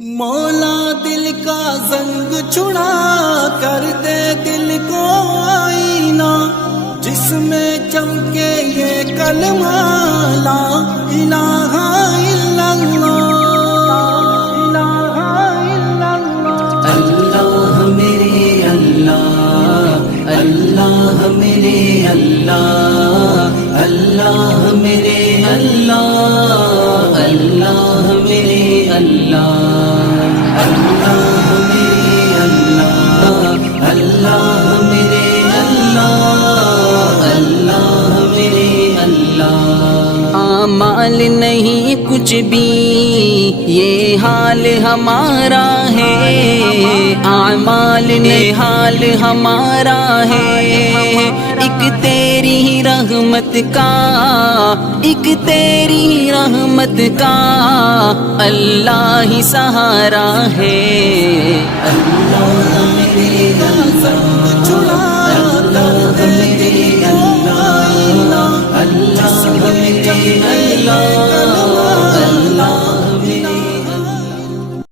مولا دل کا زنگ چھڑا کر دے دل کو آئینہ، جس میں چمکے یہ کلمہ لا الہ الا اللہ۔ اللہ میرے اللہ، اللہ میرے اللہ، اللہ میرے اللہ، اللہ میرے اللہ، اللہ میرے اللہ، اللہ میرے اللہ، اللہ میرے اللہ۔ اعمال نہیں کچھ بھی یہ حال ہمارا ہے، اعمال نہیں حال ہمارا ہے، ایک تیری رحمت کا، ایک تیری رحمت کا اللہ ہی سہارا ہے۔ اللہ میرے زنگ چھڑا اللہ میرے اللہ، اللہ میرے اللہ،